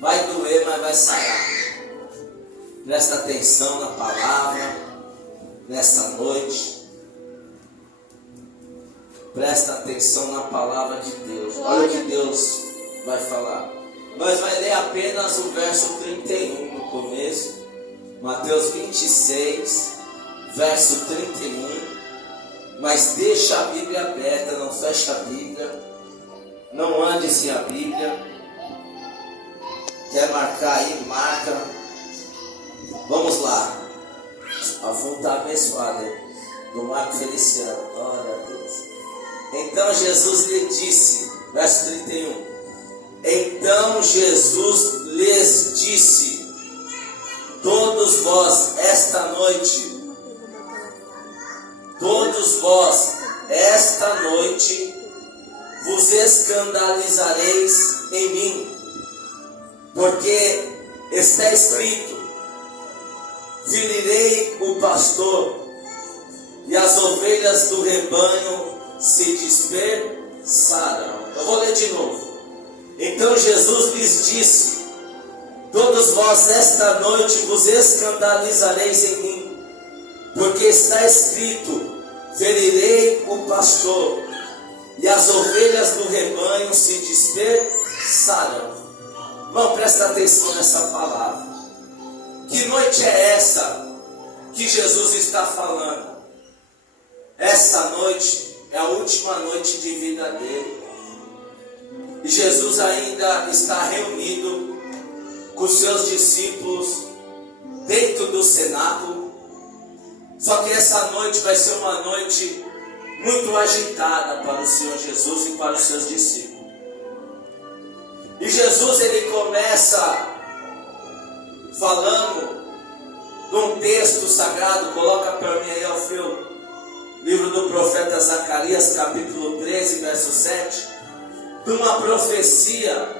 Vai doer, mas vai sarar. Presta atenção na palavra nesta noite. Presta atenção na palavra de Deus. Olha o que Deus vai falar. Nós vamos ler apenas o verso 31 no começo. Mateus 26, verso 31. Mas deixa a Bíblia aberta, não fecha a Bíblia. Não ande sem a Bíblia. Quer marcar aí? Marca. Vamos lá. A fonte está abençoada, hein? Do Marco Feliciano. Glória a Deus. Então Jesus lhe disse, verso 31. Então Jesus lhes disse: todos vós esta noite vos escandalizareis em mim, porque está escrito: ferirei o pastor, e as ovelhas do rebanho se dispersarão. Eu vou ler de novo. Então Jesus lhes disse: todos vós esta noite vos escandalizareis em mim, porque está escrito: ferirei o pastor, e as ovelhas do rebanho se dispersarão. Irmão, presta atenção nessa palavra. Que noite é essa que Jesus está falando? Essa noite é a última noite de vida dele. E Jesus ainda está reunido com seus discípulos dentro do cenáculo. Só que essa noite vai ser uma noite muito agitada para o Senhor Jesus e para os seus discípulos. E Jesus, ele começa falando de um texto sagrado. Coloca para mim aí, Alfeu, livro do profeta Zacarias, capítulo 13, verso 7, de uma profecia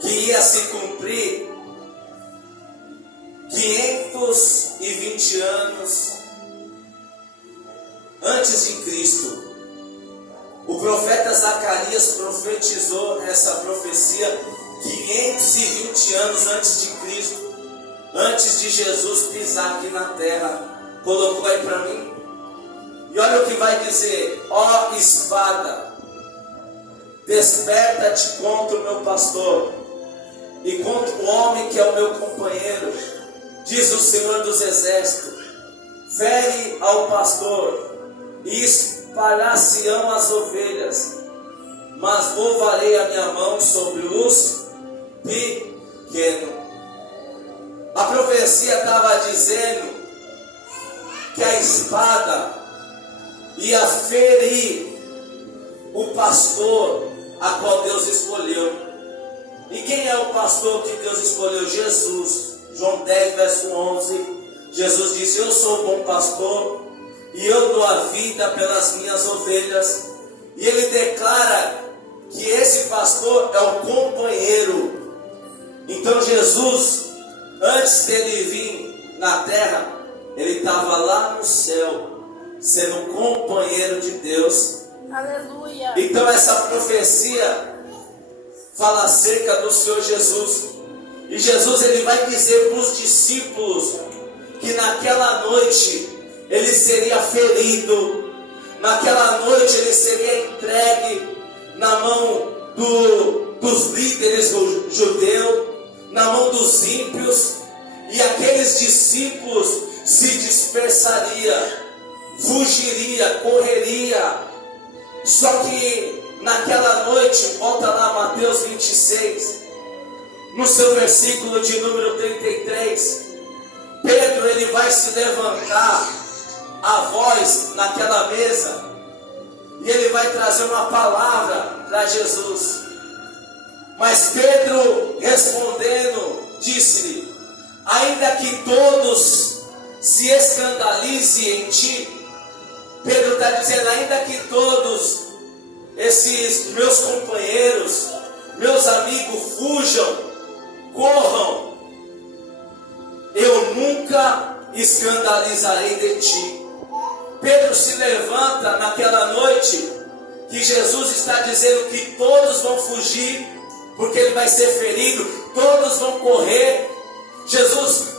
que ia se cumprir 520 anos antes de Cristo. O profeta Zacarias profetizou essa profecia 520 anos antes de Cristo, antes de Jesus pisar aqui na terra. Colocou aí para mim? E olha o que vai dizer: ó espada, desperta-te contra o meu pastor e contra o homem que é o meu companheiro, diz o Senhor dos Exércitos. Fere ao pastor e espalhar-se-ão as ovelhas, mas volvarei a minha mão sobre os pequenos. A profecia estava dizendo que a espada ia ferir o pastor a qual Deus escolheu. E quem é o pastor que Deus escolheu? Jesus. João 10, verso 11. Jesus disse: eu sou o bom pastor e eu dou a vida pelas minhas ovelhas. E ele declara que esse pastor é o companheiro. Então Jesus, antes dele vir na terra, ele estava lá no céu, sendo companheiro de Deus. Aleluia. Então essa profecia fala acerca do Senhor Jesus. E Jesus, ele vai dizer para os discípulos que naquela noite ele seria ferido, naquela noite ele seria entregue na mão dos líderes judeus, na mão dos ímpios, e aqueles discípulos se dispersariam, fugiria, correria. Só que naquela noite, volta lá Mateus 26, no seu versículo de número 33, Pedro, ele vai se levantar a voz naquela mesa e ele vai trazer uma palavra para Jesus. Mas Pedro, respondendo, disse-lhe: ainda que todos se escandalizem em ti. Pedro está dizendo: ainda que todos esses meus companheiros, meus amigos fujam, corram, eu nunca escandalizarei de ti. Pedro se levanta naquela noite que Jesus está dizendo que todos vão fugir, porque ele vai ser ferido, todos vão correr.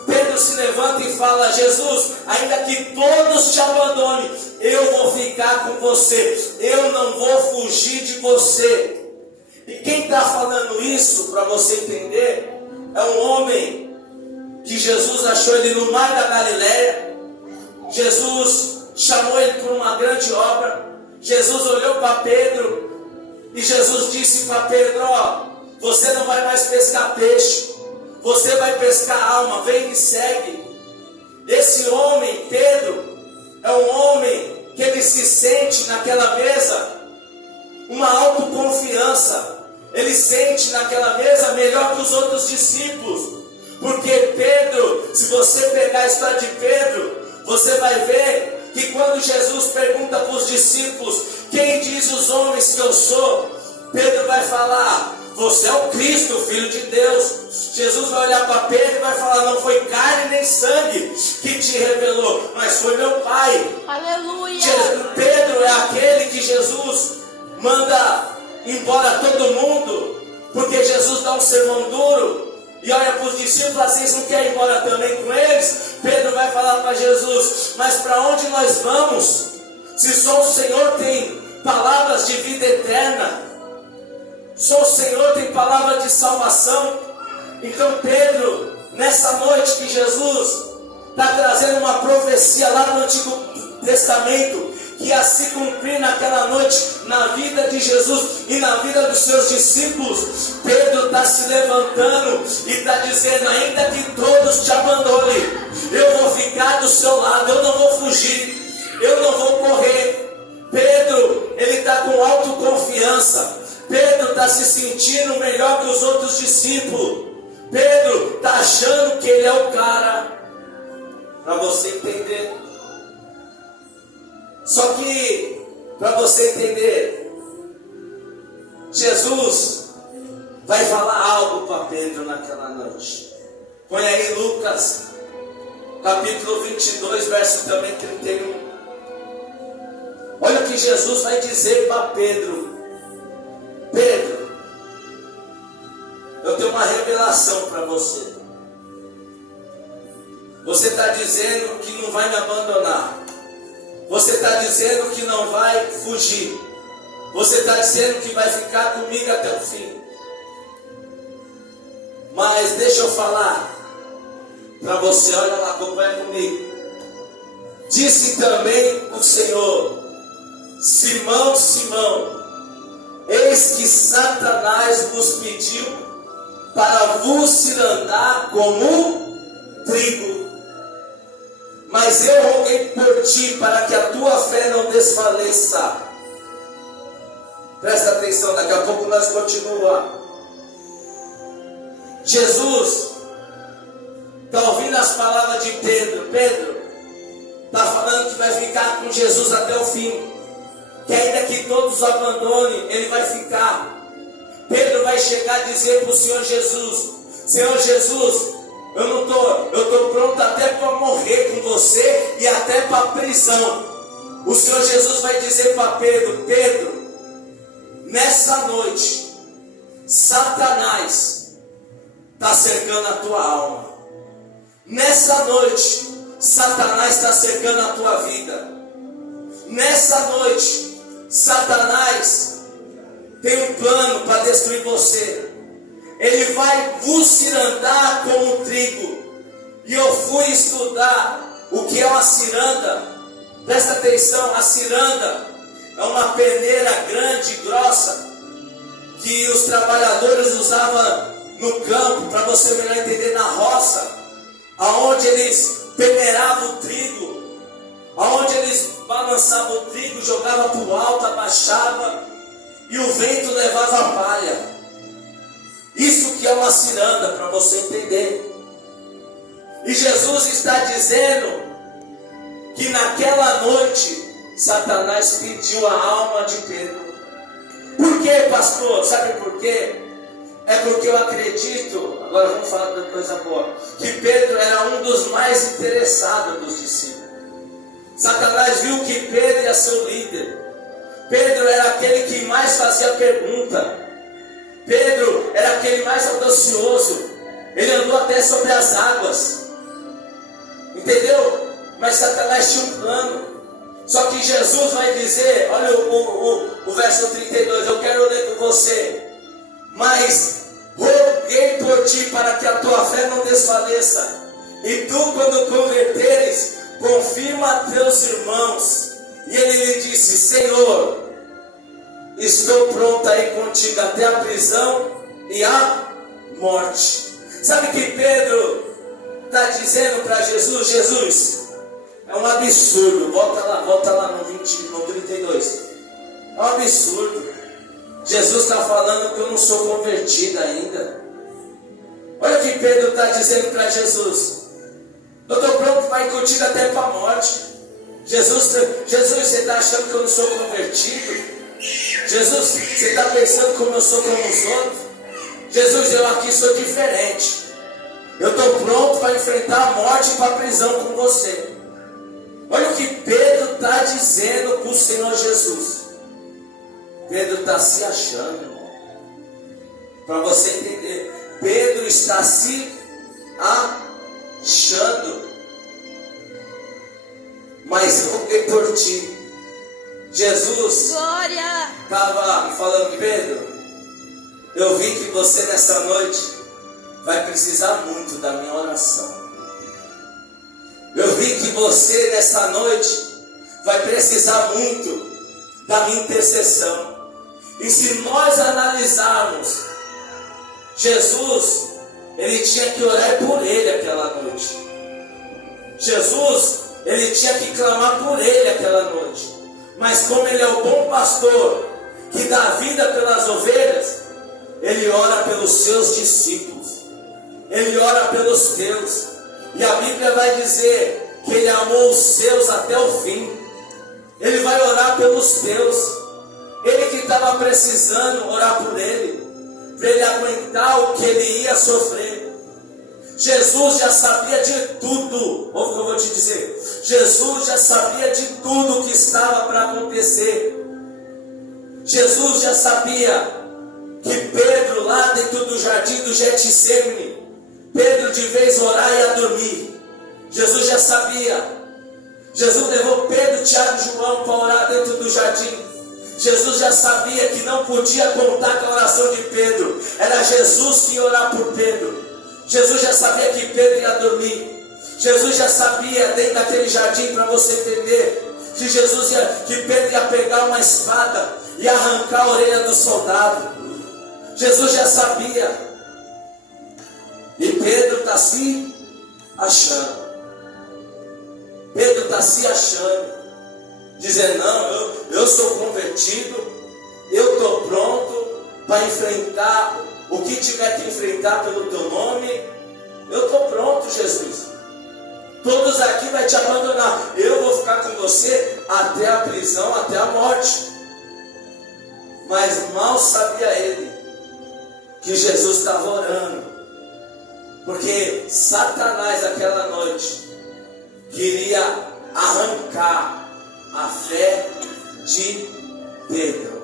Pedro se levanta e fala: Jesus, ainda que todos te abandonem, eu vou ficar com você, eu não vou fugir de você. E quem está falando isso, para você entender, é um homem que Jesus achou ele no mar da Galileia. Jesus chamou ele para uma grande obra. Jesus olhou para Pedro e Jesus disse para Pedro: ó, você não vai mais pescar peixe, você vai pescar alma, vem e me segue. Esse homem, Pedro, é um homem que ele se sente naquela mesa uma autoconfiança. Ele sente naquela mesa melhor que os outros discípulos. Porque Pedro, se você pegar a história de Pedro, você vai ver que quando Jesus pergunta para os discípulos: quem diz os homens que eu sou? Pedro vai falar: você é o Cristo, o Filho de Deus. Jesus vai olhar para Pedro e vai falar: não foi carne nem sangue que te revelou, mas foi meu Pai. Aleluia. Pedro é aquele que Jesus manda embora todo mundo, porque Jesus dá um sermão duro e olha para os discípulos: vocês não querem ir embora também com eles? Pedro vai falar para Jesus: mas para onde nós vamos? Se só o Senhor tem palavras de vida eterna, só o Senhor tem palavra de salvação. Então Pedro, nessa noite que Jesus está trazendo uma profecia lá no Antigo Testamento, que ia se cumprir naquela noite na vida de Jesus e na vida dos seus discípulos, Pedro está se levantando e está dizendo: ainda que todos te abandonem, eu vou ficar do seu lado, eu não vou fugir, eu não vou correr. Pedro, ele está com autoconfiança. Pedro está se sentindo melhor que os outros discípulos. Pedro está achando que ele é o cara. Para você entender. Só que, para você entender, Jesus vai falar algo para Pedro naquela noite. Põe aí Lucas, capítulo 22, verso também 31. Olha o que Jesus vai dizer para Pedro. Pedro, eu tenho uma revelação para você. Você está dizendo que não vai me abandonar. Você está dizendo que não vai fugir. Você está dizendo que vai ficar comigo até o fim. Mas deixa eu falar para você, olha lá, acompanha comigo. Disse também o Senhor: Simão, Simão, eis que Satanás vos pediu para vos cirandar como trigo. Mas eu roguei por ti para que a tua fé não desfaleça. Presta atenção, daqui a pouco nós continuamos. Jesus está ouvindo as palavras de Pedro. Pedro está falando que vai ficar com Jesus até o fim, que ainda que todos o abandonem, ele vai ficar. Pedro vai chegar e dizer para o Senhor Jesus: Senhor Jesus, eu estou pronto até para morrer com você e até para a prisão. O Senhor Jesus vai dizer para Pedro: Pedro, nessa noite, Satanás está cercando a tua alma. Nessa noite, Satanás está cercando a tua vida. Nessa noite, Satanás tem um plano para destruir você. Ele vai vos cirandar como trigo. E eu fui estudar o que é uma ciranda. Presta atenção, a ciranda é uma peneira grande e grossa que os trabalhadores usavam no campo, para você melhor entender, na roça, aonde eles peneiravam o trigo, aonde eles balançavam o trigo, jogavam para o alto, abaixava e o vento levava a palha. Isso que é uma ciranda, para você entender. E Jesus está dizendo que naquela noite Satanás pediu a alma de Pedro. Por quê, pastor? Sabe por quê? É porque eu acredito, agora vamos falar de coisa boa, que Pedro era um dos mais interessados dos discípulos. Satanás viu que Pedro era seu líder. Pedro era aquele que mais fazia pergunta. Pedro era aquele mais audacioso. Ele andou até sobre as águas. Entendeu? Mas Satanás tinha um plano. Só que Jesus vai dizer, olha o verso 32, eu quero ler com você. Mas roguei por ti para que a tua fé não desfaleça. E tu, quando converteres, confirma a teus irmãos. E ele lhe disse, Senhor, estou pronto a ir contigo até a prisão e a morte. Sabe que Pedro está dizendo para Jesus, Jesus, é um absurdo, volta lá no 32, é um absurdo, Jesus está falando que eu não sou convertido ainda. Olha o que Pedro está dizendo para Jesus, eu estou pronto para ir contigo até para a morte. Jesus, você está achando que eu não sou convertido? Jesus, você está pensando como eu sou como os outros? Jesus, eu aqui sou diferente. Eu estou pronto para enfrentar a morte e para a prisão com você. Olha o que Pedro está dizendo para o Senhor Jesus. Pedro está se achando, irmão. Para você entender, Pedro está se achando. Mas eu roguei por ti. Jesus estava falando, Pedro, eu vi que você nessa noite vai precisar muito da minha oração. Eu vi que você nessa noite vai precisar muito da minha intercessão. E se nós analisarmos, Jesus, ele tinha que orar por ele aquela noite. Jesus, ele tinha que clamar por ele aquela noite. Mas como ele é o bom pastor, que dá vida pelas ovelhas, ele ora pelos seus discípulos. Ele ora pelos teus. E a Bíblia vai dizer que ele amou os seus até o fim. Ele vai orar pelos teus. Ele que estava precisando orar por ele, para ele aguentar o que ele ia sofrer. Jesus já sabia de tudo. Ouve o que eu vou te dizer. Jesus já sabia de tudo que estava para acontecer. Jesus já sabia que Pedro, lá dentro do jardim do Getsemane, Pedro de vez orar e a dormir. Jesus já sabia. Jesus levou Pedro, Tiago e João para orar dentro do jardim. Jesus já sabia que não podia contar com a oração de Pedro. Era Jesus que ia orar por Pedro. Jesus já sabia que Pedro ia dormir. Jesus já sabia dentro daquele jardim, para você entender, que Pedro ia pegar uma espada e arrancar a orelha do soldado. Jesus já sabia. E Pedro está se achando. Pedro está se achando. Dizendo, não, eu sou convertido. Eu estou pronto para enfrentar o que tiver que enfrentar pelo teu nome. Eu estou pronto, Jesus. Todos aqui vão te abandonar. Eu vou ficar com você até a prisão, até a morte. Mas mal sabia ele que Jesus estava orando, porque Satanás aquela noite queria arrancar a fé de Pedro.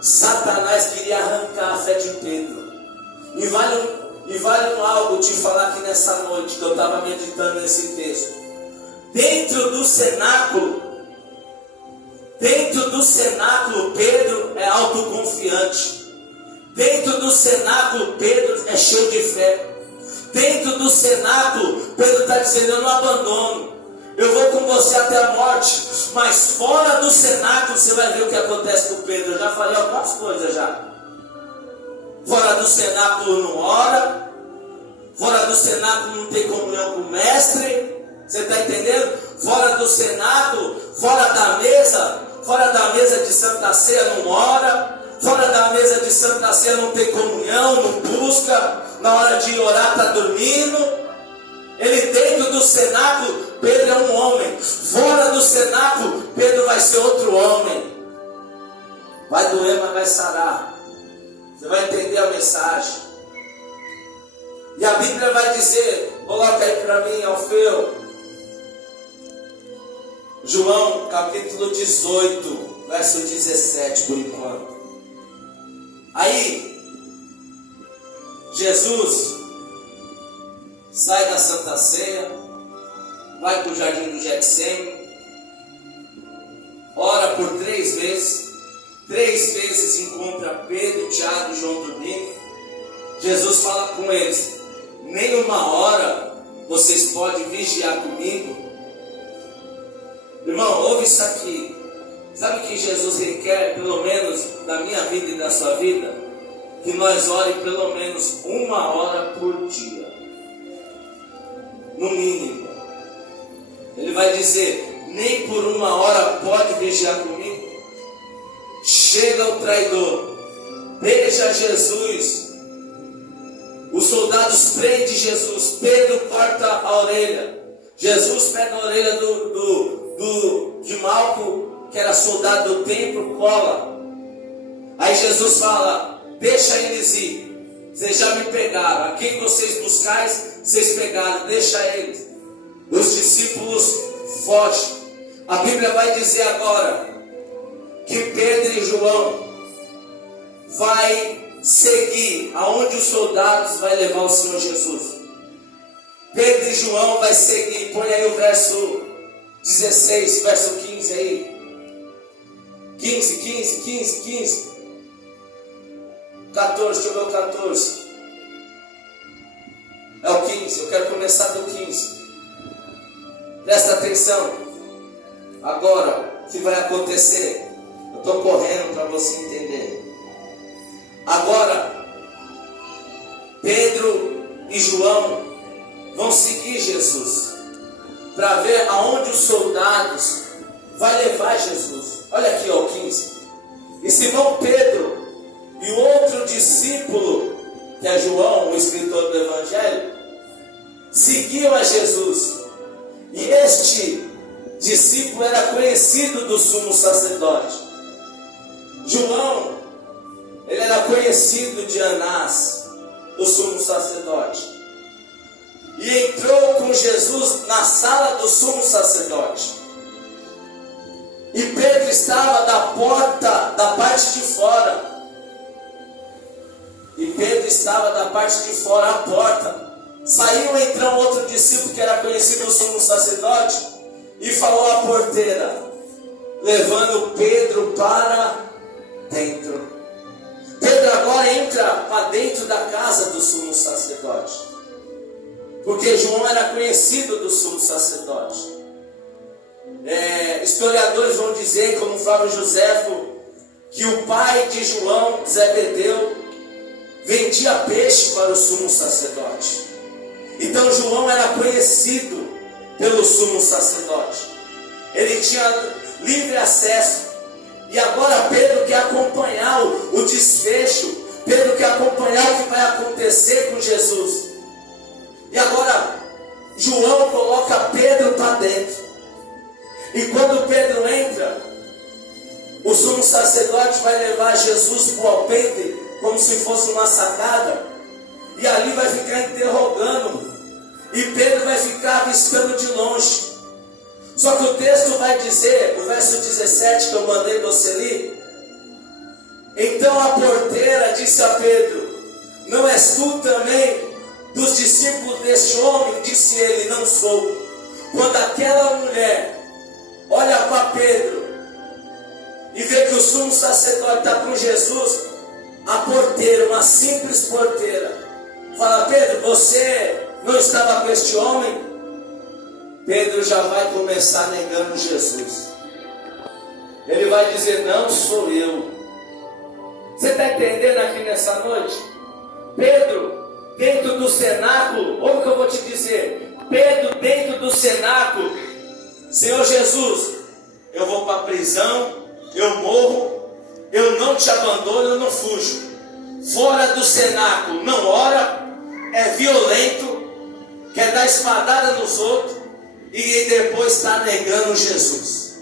Satanás queria arrancar a fé de Pedro. E vale algo te falar aqui nessa noite, que eu estava meditando nesse texto. Dentro do cenáculo, Pedro é autoconfiante. Dentro do cenáculo, Pedro é cheio de fé. Dentro do cenáculo, Pedro está dizendo, eu não abandono. Eu vou com você até a morte. Mas fora do cenáculo, você vai ver o que acontece com Pedro. Eu já falei algumas coisas já. Fora do cenáculo não ora. Fora do cenáculo não tem comunhão com o mestre. Você está entendendo? Fora do cenáculo, fora da mesa de Santa Ceia não ora. Fora da mesa de Santa Ceia não tem comunhão, não busca. Na hora de orar está dormindo. Ele dentro do cenáculo, Pedro é um homem. Fora do cenáculo, Pedro vai ser outro homem. Vai doer, mas vai sarar. Você vai entender a mensagem. E a Bíblia vai dizer, coloca aí para mim, Alfeu, João capítulo 18, verso 17 por enquanto. Aí, Jesus sai da Santa Ceia, vai para o jardim do Getsêmani, ora por 3 vezes. 3 vezes encontra Pedro, Tiago e João dormindo. Jesus fala com eles: nem uma hora vocês podem vigiar comigo. Irmão, ouve isso aqui. Sabe o que Jesus requer, pelo menos da minha vida e da sua vida? Que nós orem pelo menos 1 hora por dia, no mínimo. Ele vai dizer: nem por 1 hora pode vigiar comigo. Chega o traidor, beija Jesus, os soldados prendem Jesus, Pedro corta a orelha, Jesus pega a orelha de Malco, que era soldado do templo, cola. Aí Jesus fala: deixa eles ir, vocês já me pegaram, a quem vocês buscais, vocês pegaram, deixa eles. Os discípulos fogem. A Bíblia vai dizer agora que Pedro e João vai seguir aonde os soldados vai levar o Senhor Jesus. Pedro e João vai seguir. Põe aí o verso 16, verso 15 aí. 15. 14, deixa eu ver o 14. É o 15, eu quero começar do 15. Presta atenção. Agora, o que vai acontecer? Eu estou correndo para você entender. Agora, Pedro e João vão seguir Jesus para ver aonde os soldados vai levar Jesus. Olha aqui, ó, 15. E Simão Pedro e o outro discípulo, que é João, o escritor do Evangelho, seguiam a Jesus. E este discípulo era conhecido do sumo sacerdote. João, ele era conhecido de Anás, o sumo sacerdote. E entrou com Jesus na sala do sumo sacerdote. E Pedro estava da porta, da parte de fora. A porta. Saiu então outro discípulo que era conhecido do sumo sacerdote e falou à porteira, levando Pedro para dentro. Pedro agora entra para dentro da casa do sumo sacerdote, porque João era conhecido do sumo sacerdote. Historiadores vão dizer, como Flávio Joséfo, que o pai de João, Zebedeu, vendia peixe para o sumo sacerdote. Então João era conhecido pelo sumo sacerdote. Ele tinha livre acesso. E agora Pedro quer acompanhar o desfecho. Pedro quer acompanhar o que vai acontecer com Jesus. E agora João coloca Pedro para dentro. E quando Pedro entra, o sumo sacerdote vai levar Jesus para o alpendre, como se fosse uma sacada. E ali vai ficar interrogando. E Pedro vai ficar avistando de longe. Só que o texto vai dizer, o verso 17 que eu mandei você ler. Então a porteira disse a Pedro: não és tu também dos discípulos deste homem? Disse ele: não sou. Quando aquela mulher olha para Pedro e vê que o sumo sacerdote está com Jesus, a porteira, uma simples porteira, fala: Pedro, você não estava com este homem? Pedro já vai começar negando Jesus. Ele vai dizer: não sou eu. Você está entendendo aqui nessa noite? Pedro, dentro do cenáculo, ouve o que eu vou te dizer. Pedro, dentro do cenáculo: Senhor Jesus, eu vou para a prisão, eu morro, eu não te abandono, eu não fujo. Fora do cenáculo, não ora, é violento, quer dar espadada nos outros e depois está negando Jesus.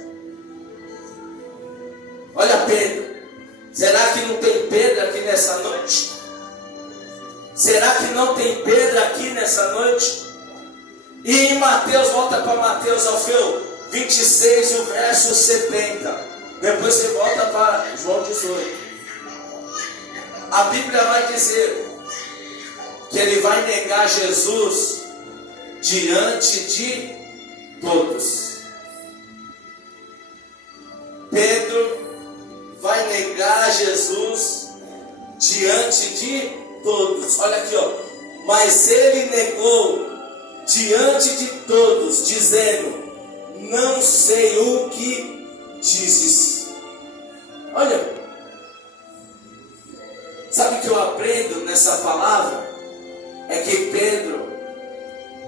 Olha Pedro. Será que não tem Pedro aqui nessa noite? Será que não tem Pedro aqui nessa noite? E em Mateus, volta para Mateus, Alfeu 26, o verso 70. Depois você volta para João 18. A Bíblia vai dizer que ele vai negar Jesus diante de todos. Pedro vai negar Jesus diante de todos. Olha aqui, ó. Mas ele negou diante de todos, dizendo: não sei o que dizes. Olha, sabe o que eu aprendo nessa palavra? É que Pedro,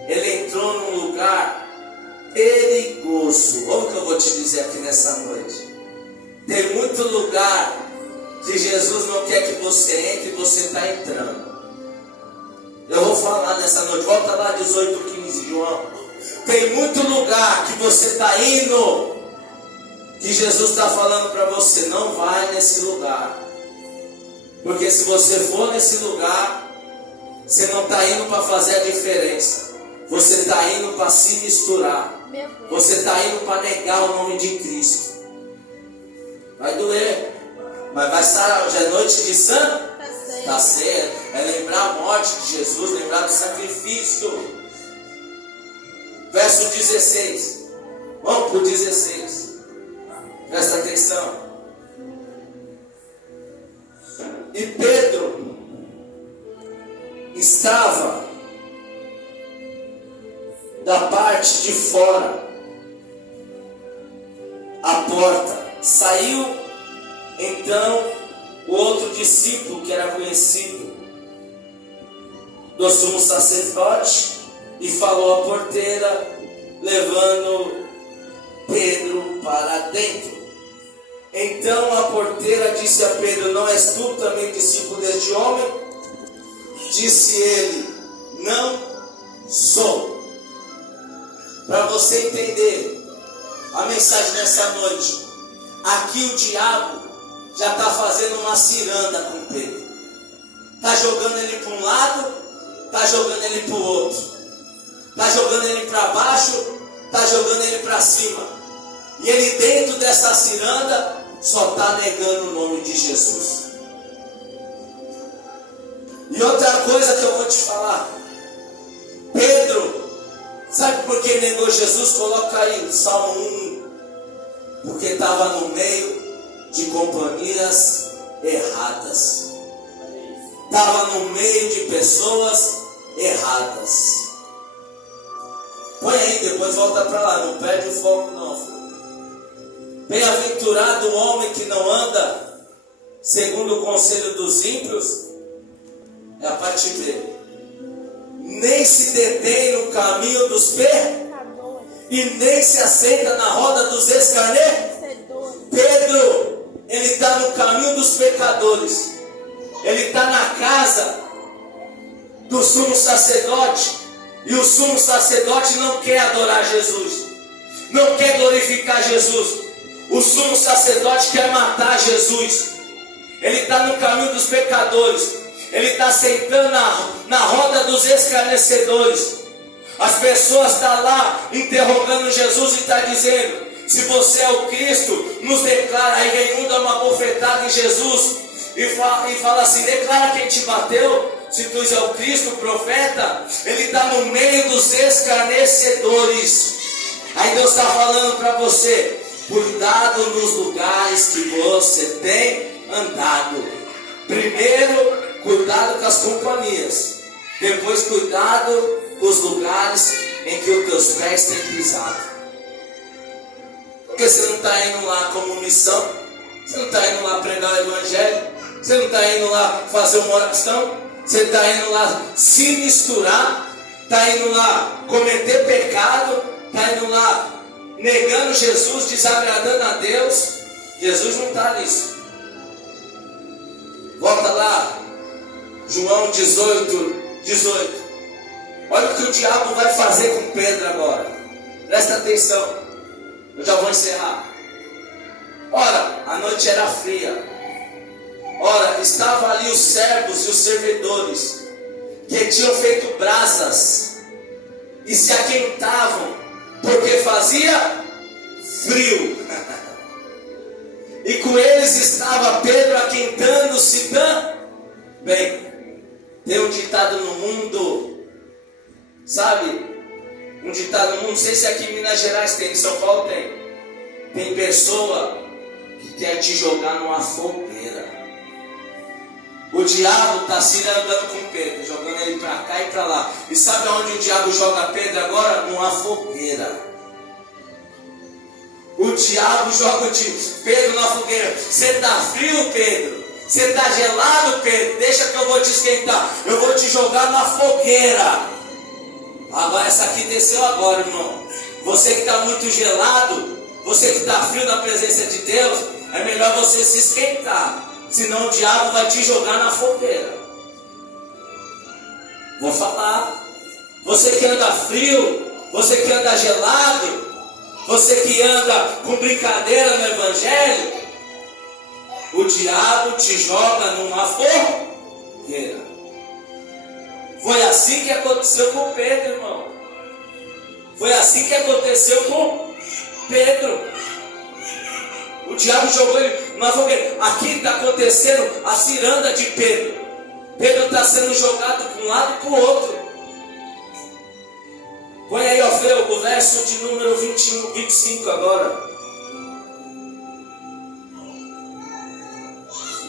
ele entrou num lugar perigoso. Olha o que eu vou te dizer aqui nessa noite. Tem muito lugar que Jesus não quer que você entre e você está entrando. Eu vou falar nessa noite. Volta lá 18:15, João. Tem muito lugar que você está indo, que Jesus está falando para você: não vai nesse lugar. Porque se você for nesse lugar, você não está indo para fazer a diferença. Você está indo para se misturar. Você está indo para negar o nome de Cristo. Vai doer, mas vai estar. Hoje é noite de santo. Está certo. É lembrar a morte de Jesus, lembrar do sacrifício. Verso 16. Vamos para o 16. Presta atenção. E Pedro estava da parte de fora, à porta. Saiu então o outro discípulo, que era conhecido do sumo sacerdote, e falou à porteira, levando Pedro para dentro. Então a porteira disse a Pedro: não és tu também discípulo deste homem? Disse ele: não sou. Para você entender a mensagem dessa noite, aqui o diabo já está fazendo uma ciranda com Pedro. Está jogando ele para um lado, está jogando ele para o outro. Está jogando ele para baixo, está jogando ele para cima. E ele, dentro dessa ciranda, só está negando o nome de Jesus. E outra coisa que eu vou te falar: Pedro, sabe por que negou Jesus? Coloca aí, Salmo 1. Porque estava no meio de companhias erradas. Estava no meio de pessoas erradas. Põe aí, depois volta para lá, não perde o foco não, filho. Bem-aventurado o homem que não anda segundo o conselho dos ímpios. É a parte B. Nem se detém no caminho dos pecadores, e nem se assenta na roda dos escarnecedores. Pedro, ele está no caminho dos pecadores. Ele está na casa do sumo sacerdote. E o sumo sacerdote não quer adorar Jesus, não quer glorificar Jesus. O sumo sacerdote quer matar Jesus. Ele está no caminho dos pecadores. Ele está sentando na roda dos escarnecedores. As pessoas estão lá interrogando Jesus e está dizendo: se você é o Cristo, nos declara. Aí vem um dar uma bofetada em Jesus e fala assim: declara quem te bateu. Se tu és o Cristo, o profeta. Ele está no meio dos escarnecedores. Aí Deus está falando para você: cuidado nos lugares que você tem andado. Primeiro, cuidado com as companhias. Depois, cuidado com os lugares em que os teus pés têm pisado. Porque você não está indo lá como missão. Você não está indo lá pregar o evangelho. Você não está indo lá fazer uma oração. Você está indo lá se misturar. Está indo lá cometer pecado. Está indo lá negando Jesus, desagradando a Deus. Jesus não está nisso. Volta lá, João 18. Olha o que o diabo vai fazer com Pedro agora. Presta atenção, eu já vou encerrar. Ora, a noite era fria. Ora, estavam ali os servos e os servidores, que tinham feito brasas e se aquentavam, porque fazia frio. E com eles estava Pedro aquentando-se também. Tem um ditado no mundo, sabe? Um ditado no mundo, não sei se aqui em Minas Gerais tem, em São Paulo tem. Tem pessoa que quer te jogar numa fogueira. O diabo está se andando com Pedro, jogando ele para cá e para lá. E sabe aonde o diabo joga Pedro agora? Numa fogueira. O diabo joga Pedro na fogueira. Você está frio, Pedro? Você está gelado, Pedro? Deixa que eu vou te esquentar. Eu vou te jogar na fogueira. Agora essa aqui desceu agora, irmão. Você que está muito gelado, você que está frio na presença de Deus, é melhor você se esquentar. Senão o diabo vai te jogar na fogueira. Vou falar. Você que anda frio, você que anda gelado, você que anda com brincadeira no evangelho, o diabo te joga numa fogueira. Foi assim que aconteceu com Pedro, irmão. Foi assim que aconteceu com Pedro. O diabo jogou ele numa fogueira. Aqui está acontecendo a ciranda de Pedro. Pedro está sendo jogado para um lado e para o outro. Põe aí, Alfredo, o verso de número 25 agora.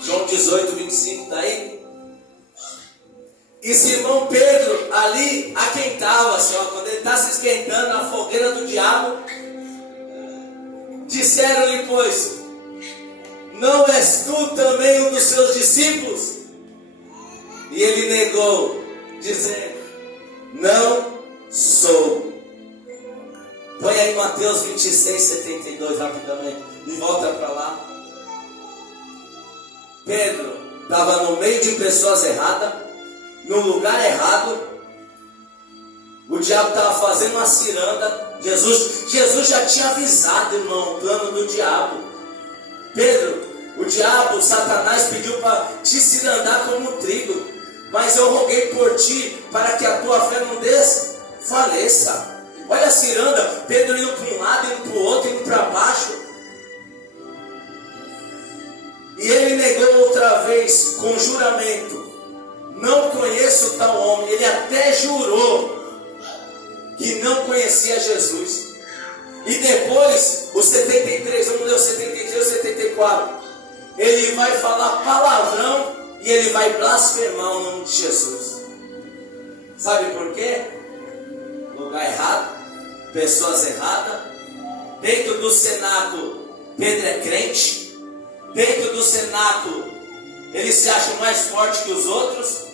João 18, 25, está aí? E Simão Pedro ali aquentava, assim, ó, quando ele está se esquentando na fogueira do diabo, disseram-lhe, pois, não és tu também um dos seus discípulos? E ele negou, dizendo, não sou. Põe aí Mateus 26, 72 rapidamente e volta para lá. Pedro estava no meio de pessoas erradas, no lugar errado. O diabo estava fazendo uma ciranda. Jesus já tinha avisado, irmão, o plano do diabo. Pedro, o diabo, Satanás pediu para te cirandar como trigo, mas eu roguei por ti para que a tua fé não desfaleça. Olha a ciranda, Pedro indo para um lado, indo para o outro, indo para baixo. E ele negou outra vez com juramento, não conheço tal homem. Ele até jurou que não conhecia Jesus. E depois, os 73, vamos ler os 73 e os 74, ele vai falar palavrão e ele vai blasfemar o nome de Jesus. Sabe por quê? Lugar errado, pessoas erradas. Dentro do cenáculo, Pedro é crente. Dentro do cenáculo, ele se acha mais forte que os outros.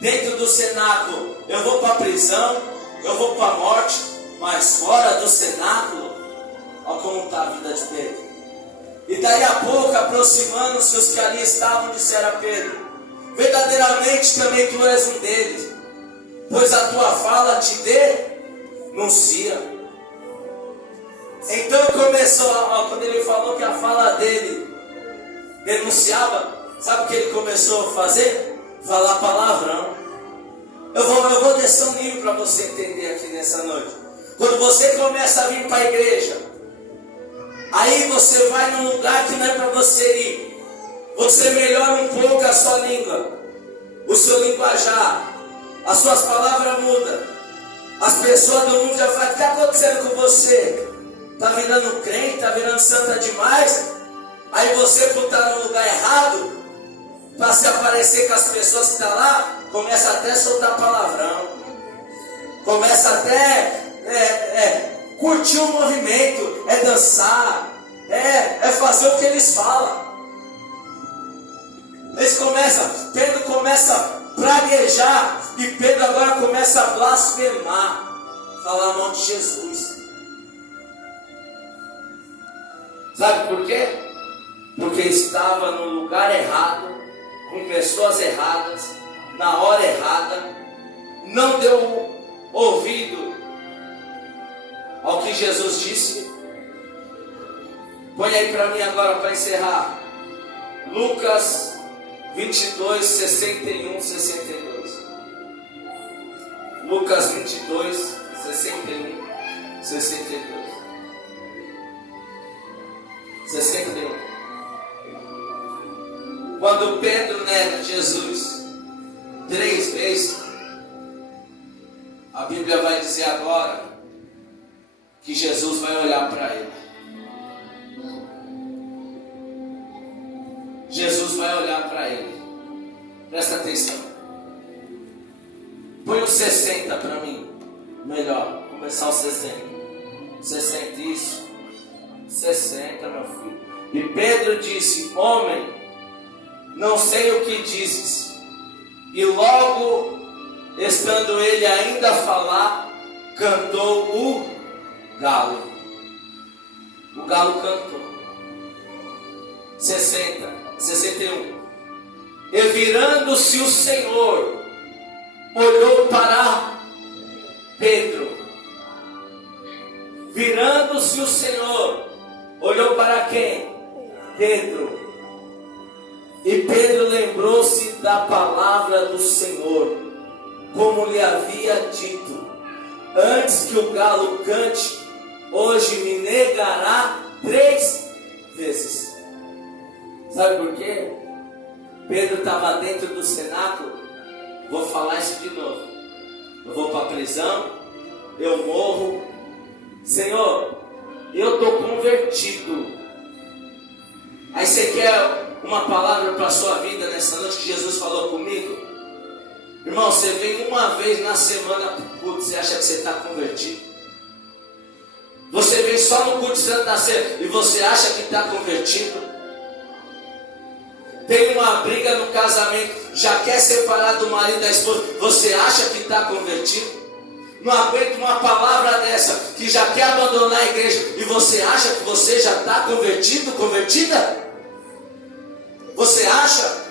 Dentro do cenáculo, eu vou para a prisão, eu vou para a morte. Mas fora do cenáculo, olha como está a vida de Pedro. E daí a pouco, aproximando-se os que ali estavam, disseram a Pedro, verdadeiramente também tu és um deles, pois a tua fala te denuncia. Então começou, quando ele falou que a fala dele denunciava, sabe o que ele começou a fazer? Falar palavrão. Eu vou descer um nível para você entender aqui nessa noite. Quando você começa a vir para a igreja, aí você vai num lugar que não é para você ir. Você melhora um pouco a sua língua, o seu linguajar, as suas palavras mudam. As pessoas do mundo já falam, o que está acontecendo com você? Está virando crente, está virando santa demais? Aí você, por estar no lugar errado, para se aparecer com as pessoas que estão lá, começa até a soltar palavrão, começa até curtir o movimento, dançar, fazer o que eles falam. Pedro começa a praguejar, e Pedro agora começa a blasfemar, falar o nome de Jesus. Sabe por quê? Porque estava no lugar errado, com pessoas erradas, na hora errada, não deu ouvido ao que Jesus disse. Põe aí para mim agora para encerrar. Lucas 22, 61, 62. Lucas 22, 61, 62. 61. Quando Pedro nega Jesus, 3 vezes, a Bíblia vai dizer agora que Jesus vai olhar para ele. Jesus vai olhar para ele. Presta atenção. Põe o 60 para mim. Melhor, começar o 60. 60, isso. 60, meu filho. E Pedro disse: homem, não sei o que dizes. E logo, estando ele ainda a falar, cantou o galo. O galo cantou. 61. E virando-se o Senhor, olhou para Pedro. Virando-se o Senhor, olhou para quem? Pedro. E Pedro lembrou-se da palavra do Senhor, como lhe havia dito: antes que o galo cante, hoje me negará 3 vezes. Sabe por quê? Pedro estava dentro do cenáculo. Vou falar isso de novo. Eu vou para a prisão, eu morro. Senhor, eu estou convertido. Aí você quer uma palavra para a sua vida nessa noite que Jesus falou comigo? Irmão, você vem uma vez na semana para o culto, você acha que você está convertido? Você vem só no culto de Santa Ceia e você acha que está convertido? Tem uma briga no casamento, já quer separar do marido e da esposa, você acha que está convertido? Não aguenta uma palavra dessa, que já quer abandonar a igreja, e você acha que você já está convertido, convertida? Você acha?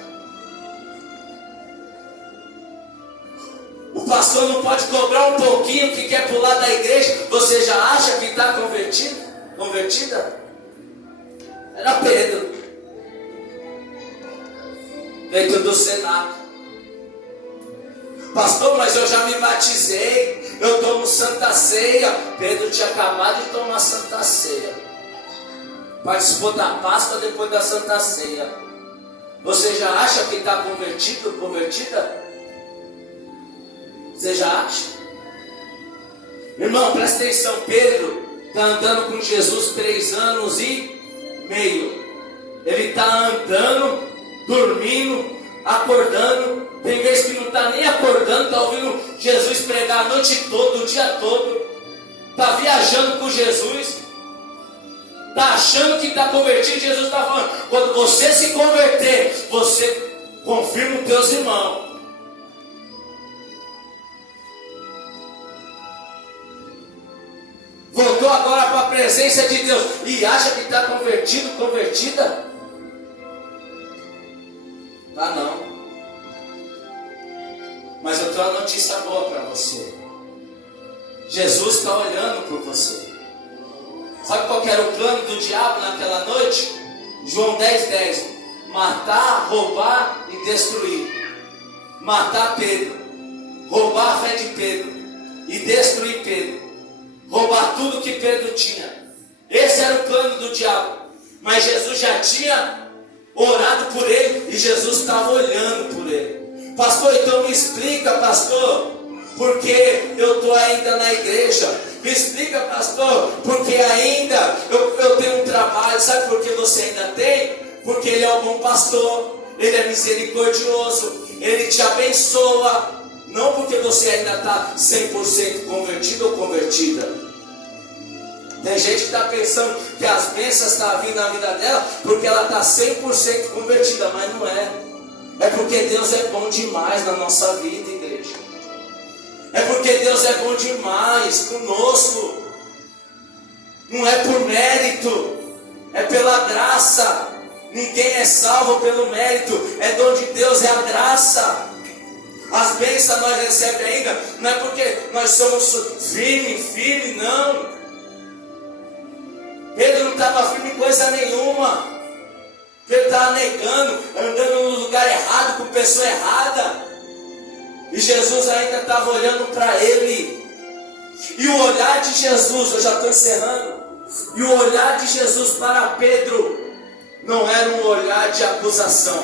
O pastor não pode cobrar um pouquinho que quer pular da igreja, você já acha que está convertido, convertida? Era Pedro, dentro do cenáculo. Pastor, mas eu já me batizei, eu tomo Santa Ceia. Pedro tinha acabado de tomar Santa Ceia, participou da Páscoa depois da Santa Ceia. Você já acha que está convertido, convertida? Você já acha? Irmão, presta atenção. Pedro está andando com Jesus 3 anos e meio. Ele está andando, dormindo, acordando. Tem vezes que não está nem acordando, está ouvindo Jesus pregar a noite toda, o dia todo. Está viajando com Jesus. Está achando que está convertido. Jesus está falando: quando você se converter, você confirma os teus irmãos. Voltou agora para a presença de Deus e acha que está convertido, convertida? Tá não. Mas eu tenho uma notícia boa para você. Jesus está olhando por você. Sabe qual que era o plano do diabo naquela noite? João 10:10. Matar, roubar e destruir. Matar Pedro, roubar a fé de Pedro e destruir Pedro. Roubar tudo que Pedro tinha. Esse era o plano do diabo. Mas Jesus já tinha orado por ele e Jesus estava olhando por ele. Pastor, então me explica, pastor, porque eu estou ainda na igreja. Me explica, pastor, porque ainda eu tenho um trabalho. Sabe por que você ainda tem? Porque ele é um bom pastor, ele é misericordioso, ele te abençoa. Não porque você ainda está 100% convertido ou convertida. Tem gente que está pensando que as bênçãos estão vindo na vida dela porque ela está 100% convertida, mas não é. É porque Deus é bom demais na nossa vida, igreja. É porque Deus é bom demais conosco. Não é por mérito, é pela graça. Ninguém é salvo pelo mérito, é dom de Deus, é a graça. As bênçãos nós recebemos ainda, não é porque nós somos firmes, não. Pedro não estava firme em coisa nenhuma. Pedro estava negando, andando no lugar errado, com pessoa errada. E Jesus ainda estava olhando para ele. E o olhar de Jesus, eu já estou encerrando. E o olhar de Jesus para Pedro não era um olhar de acusação.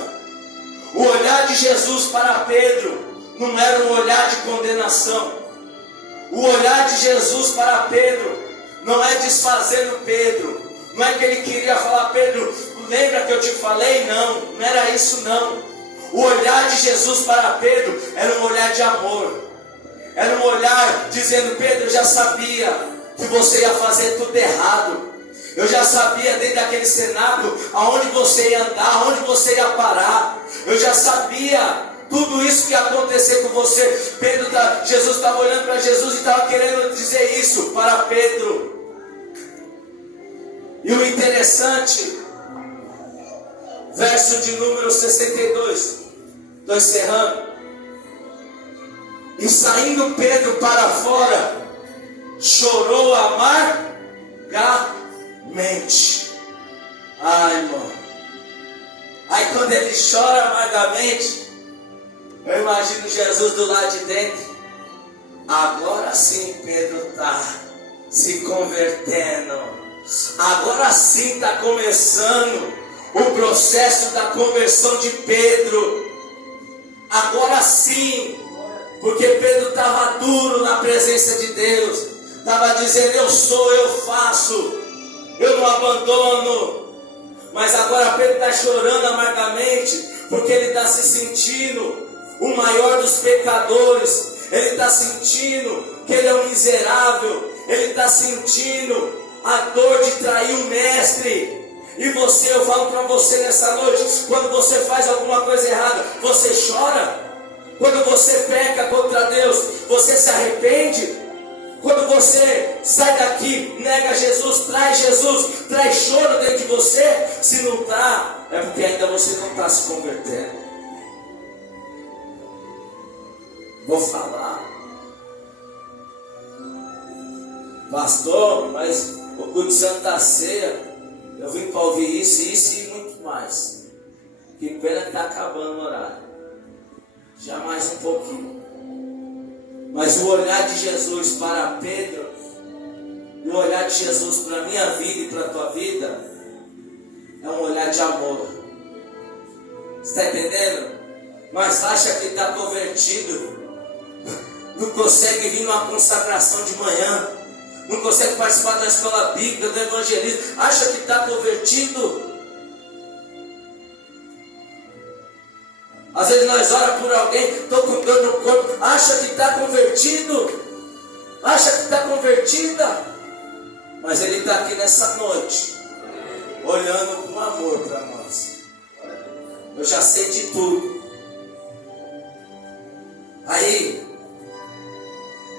O olhar de Jesus para Pedro não era um olhar de condenação. O olhar de Jesus para Pedro não é desfazendo Pedro. Não é que ele queria falar: Pedro, lembra que eu te falei? Não era isso não. O olhar de Jesus para Pedro era um olhar de amor. Era um olhar dizendo: Pedro, eu já sabia que você ia fazer tudo errado. Eu já sabia desde aquele cenáculo aonde você ia andar, aonde você ia parar. Eu já sabia tudo isso que ia acontecer com você. Jesus estava olhando para Jesus e estava querendo dizer isso para Pedro. E o interessante, verso de número 62, estou encerrando. E saindo Pedro para fora, chorou amargamente. Ai, irmão. Aí quando ele chora amargamente, eu imagino Jesus do lado de dentro. Agora sim Pedro está se convertendo. Agora sim está começando o processo da conversão de Pedro. Agora sim. Porque Pedro estava duro na presença de Deus. Estava dizendo: eu sou, eu faço, eu não abandono. Mas agora Pedro está chorando amargamente, porque ele está se sentindo o maior dos pecadores. Ele está sentindo que ele é um miserável. Ele está sentindo a dor de trair o mestre. E você, eu falo para você nessa noite, quando você faz alguma coisa errada, você chora. Quando você peca contra Deus, você se arrepende. Quando você sai daqui, nega Jesus, traz choro dentro de você. Se não está, é porque ainda você não está se convertendo. Vou falar: pastor, mas o culto de Santa Ceia, eu vim para ouvir isso e muito mais. Que pena que está acabando o horário. Já mais um pouquinho. Mas o olhar de Jesus para Pedro, e o olhar de Jesus para a minha vida e para a tua vida, é um olhar de amor. Você está entendendo? Mas acha que está convertido, não consegue vir numa consagração de manhã, não consegue participar da escola bíblica, do evangelismo, acha que está convertido. Às vezes nós oramos por alguém, estou com dor no corpo, acha que está convertido, acha que está convertida, mas ele está aqui nessa noite, olhando com amor para nós. Eu já sei de tudo. Aí,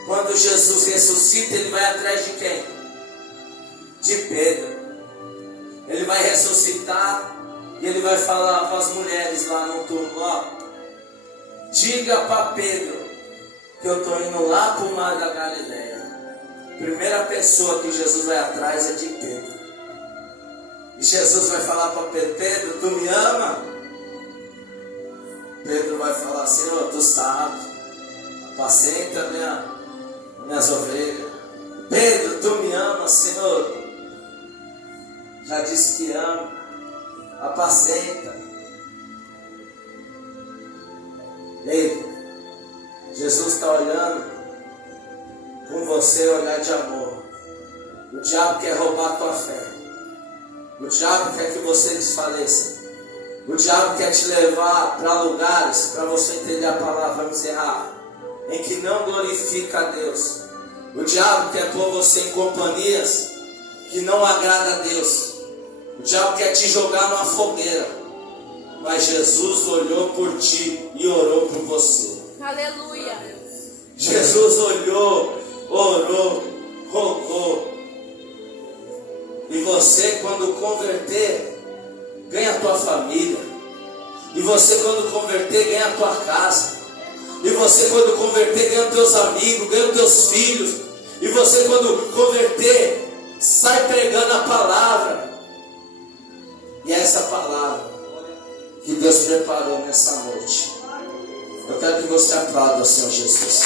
quando Jesus ressuscita, ele vai atrás de quem? De Pedro. Ele vai ressuscitar. E ele vai falar para as mulheres lá no turno: ó, diga para Pedro que eu estou indo lá para o mar da Galileia. Primeira pessoa que Jesus vai atrás é de Pedro. E Jesus vai falar para Pedro: Pedro, tu me ama? Pedro vai falar: Senhor, tu sabe, apacenta minhas ovelhas. Pedro, tu me ama, Senhor? Já disse que ama. Apacenta. Ei, Jesus está olhando com você, olhar de amor. O diabo quer roubar a tua fé. O diabo quer que você desfaleça. O diabo quer te levar para lugares, para você entender a palavra, vamos encerrar, em que não glorifica a Deus. O diabo quer pôr você em companhias que não agrada a Deus. O diabo quer te jogar numa fogueira, mas Jesus olhou por ti e orou por você. Aleluia. Jesus olhou, orou, rogou. E você, quando converter, ganha a tua família. E você, quando converter, ganha a tua casa. E você, quando converter, ganha os teus amigos, ganha os teus filhos. E você, quando converter, sai pregando a palavra. E é essa palavra que Deus preparou nessa noite. Eu quero que você aplaude ao Senhor Jesus.